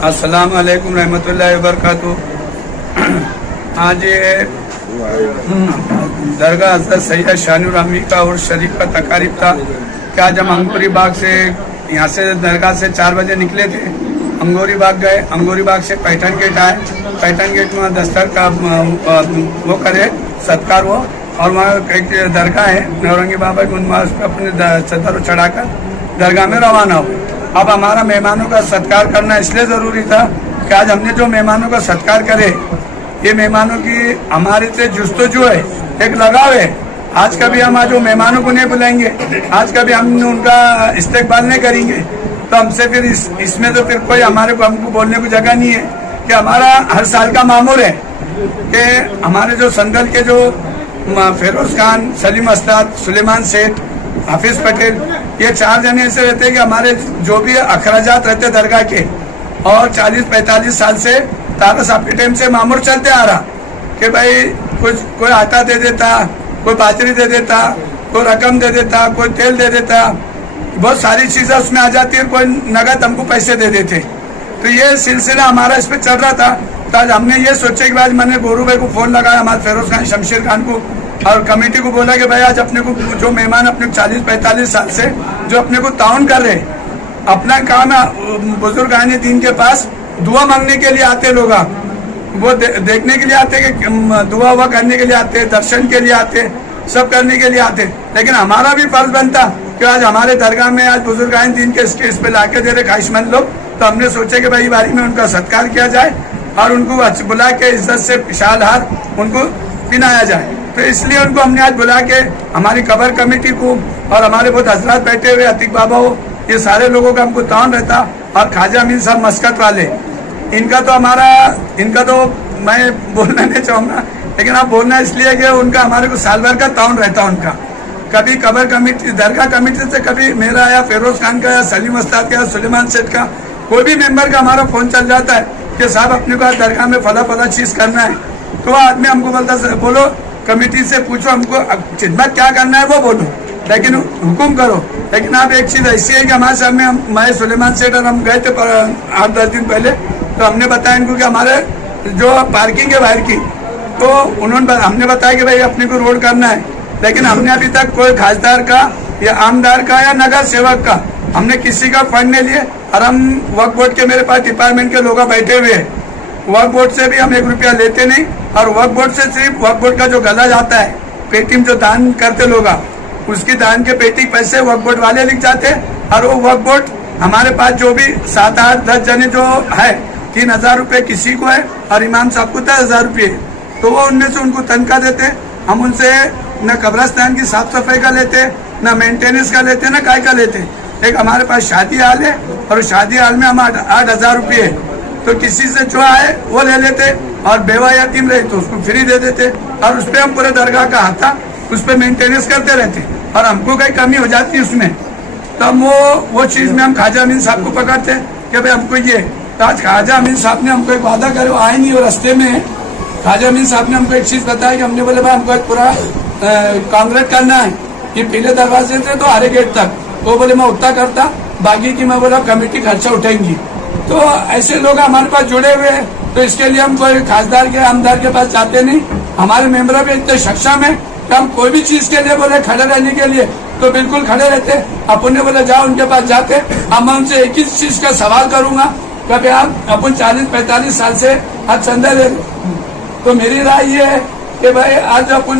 अस्सलाम वालेकुम रहमतुल्लाहि व बरकातहू। आज ये दरगाह हज़रत सैयद शानुर अमी का और शरीफ का तकारीब था कि आज हम अंगूरी बाग से यहाँ से दरगाह से 4 बजे निकले थे। अंगूरी बाग गए, अंगूरी बाग से पैठन गेट आए, पैठन गेट में दस्तर का वो करे सत्कार वो, और वहाँ एक दरगाह है नौरंगी बाबा की, उस पर अपने चदर चढ़ाकर दरगाह में रवाना हो। अब हमारा मेहमानों का सत्कार करना इसलिए ज़रूरी था कि आज हमने जो मेहमानों का सत्कार करे, ये मेहमानों की हमारे से जुस्तजू है, एक लगाव है। आज कभी हम आज वो मेहमानों को नहीं बुलाएंगे, आज कभी हम उनका इस्तेकबाल नहीं करेंगे, तो हमसे फिर इसमें तो फिर कोई हमको बोलने को जगह नहीं है कि हमारा हर साल का मामूल है कि हमारे जो संदल के जो फिरोज खान, सलीम अस्ताद, सुलेमान सेठ, हाफिज पटेल, ये 4 जने ऐसे रहते हैं कि हमारे जो भी अखराजात रहते दरगाह के, और 40-45 साल से तारा साहब के टाइम से मामूर चलते आ रहा कि भाई कुछ कोई आटा दे देता, कोई बाजरी दे देता, कोई रकम दे देता, कोई तेल दे देता, बहुत सारी चीज़ें उसमें आ जाती है, कोई नगद हमको पैसे दे देते। तो ये सिलसिला हमारा इस पर चल रहा था। तो आज हमने ये सोचा कि आज मैंने गोरू भाई को फ़ोन लगाया, हमारे फिरोज खान, शमशेर खान को, और कमेटी को बोला कि भाई आज अपने को जो मेहमान अपने 40-45 साल से जो अपने को ताउन कर रहे, अपना काम है बुजुर्गान दीन के पास दुआ मांगने के लिए आते लोग, वो देखने के लिए आते कि दुआ हुआ करने के लिए आते, दर्शन के लिए आते, सब करने के लिए आते। लेकिन हमारा भी फर्ज बनता कि आज हमारे दरगाह में आज बुजुर्गान दीन के इस पे ला के दे रहे ख्वाहिशमंद लोग, तो हमने सोचा कि भाई बारी में उनका सत्कार किया जाए और उनको बुला के इज्जत से शाल हार उनको पिनाया जाए। तो इसलिए उनको हमने आज बुला के हमारी कबर कमेटी को और हमारे बहुत हजरात बैठे हुए, अतीक बाबा हो, ये सारे लोगों का हमको ताउन रहता, और ख्वाजा अमीन साहब मस्कत वाले, इनका तो मैं बोलना नहीं चाहूँगा, लेकिन आप बोलना इसलिए कि उनका हमारे को साल भर का ताउन रहता उनका। कभी कबर कमेटी, दरगाह कमेटी से कभी मेरा या फिरोज खान का या सलीम अस्ताद का या सुलेमान सेठ का, कोई भी मेंबर का हमारा फोन चल जाता है कि साहब अपने को दरगाह में फला चीज़ करना है, तो आदमी हमको बोलता है बोलो कमेटी से पूछो, हमको खिदमत क्या करना है वो बोलो, लेकिन हुक्म करो। लेकिन आप एक चीज़ ऐसी है कि हमारे सामने मैं सुलेमान सेठ और हम गए थे 8-10 दिन पहले, तो हमने बताया इनको कि हमारे जो पार्किंग है बाहर की, तो हमने बताया कि भाई अपने को रोड करना है, लेकिन हमने अभी तक कोई खासदार का या आमदार का या नगर सेवक का हमने किसी का फंड नहीं लिए। और हम वक्फ बोर्ड के, मेरे पास डिपार्टमेंट के लोग बैठे हुए हैं, वक्फ बोर्ड से भी हम 1 रुपया लेते नहीं, और वक्फ बोर्ड से सिर्फ वक्फ बोर्ड का जो गला जाता है, पेटी में जो दान करते लोग, उसकी दान के पेटी पैसे वक्फ बोर्ड वाले लिख जाते हैं, और वो वक्फ बोर्ड हमारे पास जो भी 7-8-10 जने जो है, 3000 रुपये किसी को है और इमाम साहब को 10,000 रुपये, तो वो उनमें से उनको तनख्वाह देते। हम उनसे न कब्रस्तान की साफ सफाई का लेते, न मेंटेनेंस का लेते, न काय का लेते। एक हमारे पास शादी हाल है, और शादी हाल में हम 8,000 रुपये, तो किसी से जो आए वो ले लेते, और बेवा यतीम रहे तो उसको फ्री दे देते, और उस पर हम पूरे दरगाह का हाथा उस पर मेंटेनेंस करते रहते, और हमको कहीं कमी हो जाती है उसमें, तो हम वो चीज़ में हम ख्वाजा अमीन साहब को पकड़ते कि भाई हमको ये। तो आज ख्वाजा अमीन साहब ने हमको एक वादा करे, वो आए नहीं, वो रास्ते में ख्वाजा अमीन साहब ने हमको एक चीज़ बताया कि हमने बोले भाई हमको एक पूरा कांक्रीट करना है, ये पीले दरवाजे से तो हरे गेट तक, वो बोले मैं उतना करता, बाकी की मैं बोला कमेटी खर्चा उठाएंगी। तो ऐसे लोग हमारे पास जुड़े हुए हैं, तो इसके लिए हम कोई खासदार के आमदार के पास जाते नहीं। हमारे मेंबर भी इतने सक्षम है कि हम कोई भी चीज़ के लिए बोले खड़े रहने के लिए तो बिल्कुल खड़े रहते। अपन बोले जाओ उनके पास जाते, अब मैं उनसे एक ही चीज़ का सवाल करूँगा, कभी आप अपन 40-45 साल से आज चंदा ले, तो मेरी राय ये है कि भाई आज अपन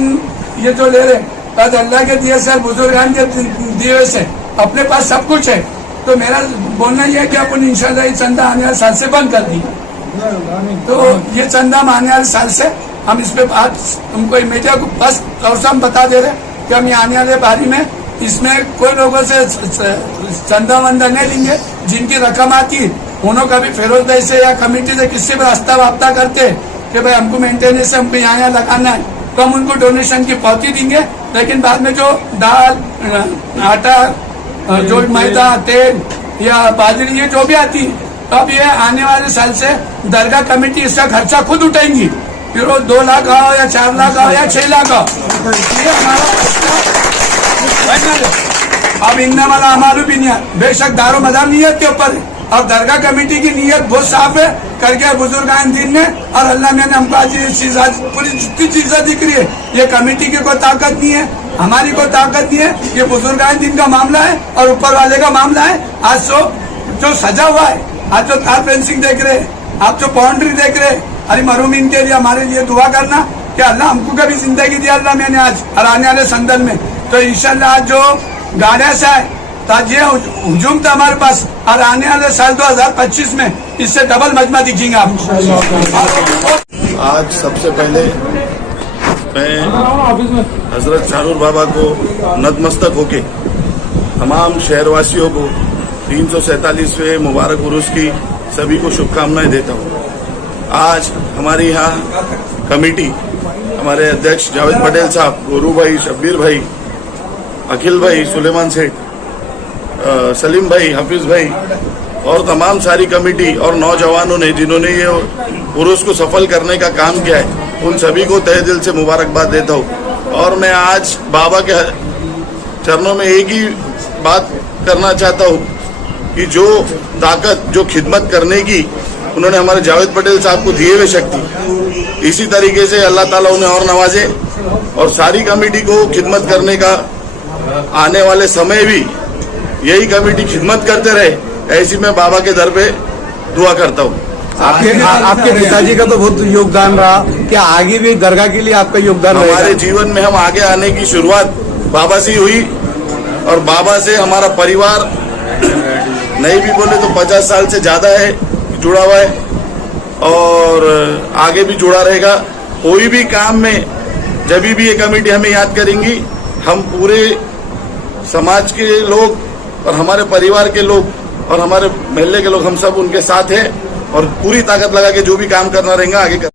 ये जो ले रहे, आज अल्लाह के दिए से, बुजुर्गान के दिए से अपने पास सब कुछ है, तो मेरा बोलना यह है कि अपन इंशाल्लाह ये चंदा आने वाले साल से बंद कर दी। तो ये चंदा हम आने वाले साल से हम इस पे आज हमको मीडिया को बस और हम बता दे रहे कि हम ये आने वाले बारी में इसमें कोई लोगों से चंदा वंदा नहीं लेंगे। जिनकी रकम आती उन्होंने कभी फिरोज भाई से या कमेटी से किसी पर रास्ता वास्ता करते कि भाई हमको मेंटेनेंस हमको यहाँ लगाना है, तो हम उनको डोनेशन की पावती देंगे। लेकिन बाद में जो दाल, आटा, जो मैदा, तेल या बाजरी ये जो भी आती, तो अब ये आने वाले साल से दरगाह कमेटी इसका खर्चा खुद उठाएंगी, फिर वो 2 लाख आओ या 4 लाख आओ या 6 लाख आओ, ये हमारा फैसला। अब इन्ना वाला हमारे भी नहीं, बेशक दारो मदार नीयत के ऊपर है, और दरगाह कमेटी की नीयत बहुत साफ है, करके बुजुर्गान दिन ने, और अल्लाह ने हमको आज ये चीज, आज पूरी जितनी चीजें दिख रही है, ये कमेटी की कोई ताकत नहीं है, हमारी कोई ताकत नहीं है, ये बुजुर्गान दिन का मामला है और ऊपर वाले का मामला है। आज जो सजा हुआ है, आज जो तार फेंसिंग देख रहे हैं, आप जो बाउंड्री देख रहे हैं, अरे मरूमीन के लिए हमारे लिए दुआ करना कि अल्लाह हमको कभी जिंदगी दिया अल्लाह मैंने आज और आने वाले संदन में, तो इंशाल्लाह आज जो गाड़िया से आए तो आज ये हुजूम था हमारे पास, और आने वाले साल 2025 में इससे डबल मजमा दिखेंगे आपको। आज सबसे पहले मैं हजरत शाहनूर बाबा को नतमस्तक होके तमाम शहरवासियों को 347वें मुबारक उरुस की सभी को शुभकामनाएं देता हूँ। आज हमारे यहाँ कमेटी, हमारे अध्यक्ष जावेद पटेल साहब, गुरु भाई, शब्बीर भाई, अखिल भाई, सुलेमान सेठ, सलीम भाई, हफीज भाई और तमाम सारी कमेटी और नौजवानों ने जिन्होंने ये उरुस को सफल करने का काम किया है, उन सभी को तहे दिल से मुबारकबाद देता हूँ। और मैं आज बाबा के चरणों में एक ही बात करना चाहता हूँ कि जो ताकत, जो खिदमत करने की उन्होंने हमारे जावेद पटेल साहब को दिए हुए शक्ति, इसी तरीके से अल्लाह ताला उन्हें और नवाजे और सारी कमेटी को खिदमत करने का आने वाले समय भी यही कमेटी खिदमत करते रहे, ऐसी मैं बाबा के दर पे दुआ करता हूँ। आपके पिताजी का तो बहुत योगदान रहा, क्या आगे भी दरगाह के लिए आपका योगदान रहेगा? हमारे जीवन में हम आगे आने की शुरुआत बाबा से हुई और बाबा से हमारा परिवार नहीं भी बोले तो 50 साल से ज्यादा है जुड़ा हुआ है और आगे भी जुड़ा रहेगा। कोई भी काम में जब भी ये कमेटी हमें याद करेंगी, हम पूरे समाज के लोग और हमारे परिवार के लोग और हमारे महल्ले के लोग, हम सब उनके साथ हैं और पूरी ताकत लगा के जो भी काम करना रहेगा आगे कर।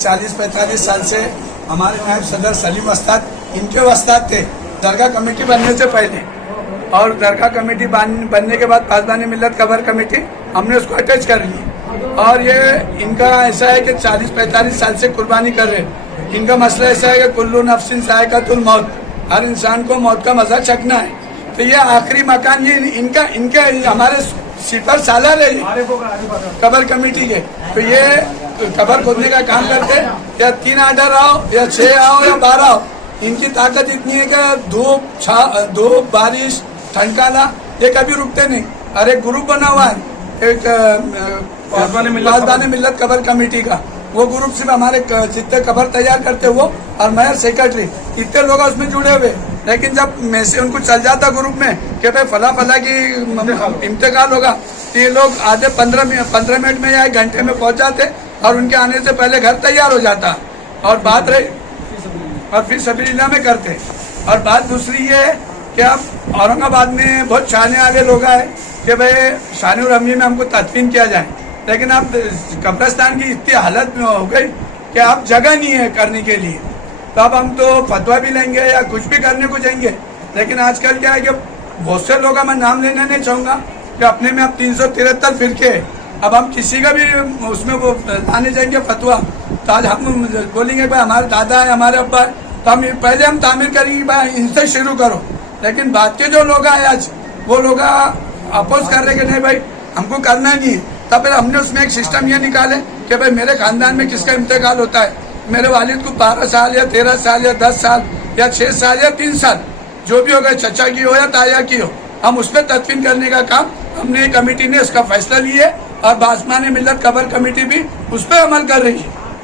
चालीस 45 साल से हमारे नायब सदर सलीम उस्ताद, इनके उस्ताद थे दरगाह कमेटी बनने से पहले, और दरगाह कमेटी बनने के बाद पासबानी मिल्लत कबर कमेटी हमने उसको अटैच कर ली। और ये इनका ऐसा है कि 40-45 साल से कुर्बानी कर रहे। इनका मसला ऐसा है कि कुल्लू नफ्सिन ज़ायक़ातुल मौत, हर इंसान को मौत का मजा चखना है। तो ये आखिरी मकान ये इनके हमारे सिपर सालार है कबर कमेटी के। तो ये कबर खोदने का काम करते, या 3 आर्डर आओ या 6 आओ या 12 आओ, इनकी ताकत इतनी है कि धूप बारिश ठंडकाला ये कभी रुकते नहीं। और एक ग्रुप बना हुआ है, एक पासबानी मिल्लत कबर कमेटी का, वो ग्रुप सिर्फ हमारे जितने कबर तैयार करते वो और मैं सेक्रेटरी, इतने लोग उसमें जुड़े हुए। लेकिन जब मैसेज उनको चल जाता ग्रुप में कि भाई फला की इंतकाल होगा, तो ये लोग आधे 15 मिनट में या 1 घंटे में पहुंच जाते और उनके आने से पहले घर तैयार हो जाता और बात रही, और फिर सबीलिल्लाह में करते। और बात दूसरी ये है कि अब औरंगाबाद में बहुत शाने आगे लोग आए कि भाई शानुर रमी में हमको तदफीन किया जाए, लेकिन अब कब्रिस्तान की इतनी हालत में हो गई कि अब जगह नहीं है करने के लिए। तो अब हम तो फतवा भी लेंगे या कुछ भी करने को जाएंगे। लेकिन आजकल क्या है कि बहुत से लोग, मैं नाम लेना नहीं चाहूँगा, कि अपने में अब 373 फिरके, अब हम किसी का भी उसमें वो लाने जाएंगे फतवा, तो आज हम बोलेंगे भाई हमारे दादा है, हमारे अब्बा है, तो हम पहले हम तामीर करेंगे भाई इनसे शुरू करो। लेकिन बात के जो लोग आए आज, वो लोग अपोज कर रहे कि नहीं भाई हमको करना नहीं है। तब फिर हमने उसमें एक सिस्टम ये निकाले कि भाई मेरे खानदान में किसका इंतकाल होता है, मेरे वालिद को 12 साल या 13 साल या 10 साल या 6 साल या 3 साल जो भी होगा, चचा की हो या ताया की हो, हम उस पर तदफीन करने का काम हमने कमेटी ने इसका फैसला लिया और पासबानी मिल्लत कबर कमेटी भी उस पर अमल कर रही है।